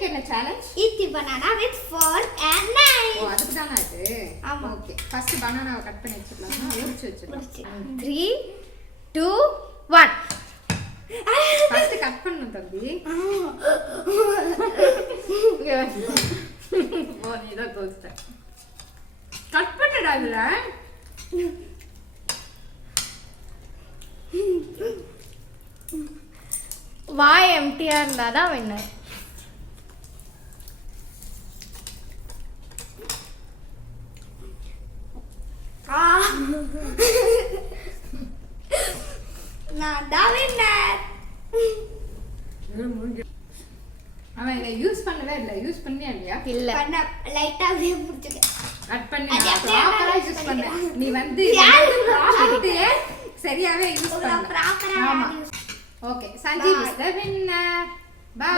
இன்னைக்கு என்ன challenge? eat banana with fork and knife. ஓ அதுக்கு தானா இது? ஆமா. ஓகே ஃபர்ஸ்ட் பனானாவை கட் பண்ணி வச்சிடலாம். உரிச்சு வச்சிடலாம். 3 2 1 ஃபர்ஸ்ட் கட் பண்ணனும் தம்பி. ஓ நீ தான் கோஸ்ட. கட் பண்ணடா இதுல. வாய் எம்டியா இருந்தாதான் வின்னர். நான் தான் வின்னர். அவன் இதை யூஸ் பண்ணவே இல்லை. யூஸ் பண்ணியா இல்லையா? இல்ல பண்ண லைட்டா அப்படியே புடிச்சுக்க. கட் பண்ணி அது அப்படியே ப்ராப்பரா use யூஸ் பண்ண. பண்ணிக்கிறேன். நீ வந்து சரியாவே யூஸ் பண்ணல. ப்ராப்பரா ஆமா. Okay Sanjeev is the winner. By.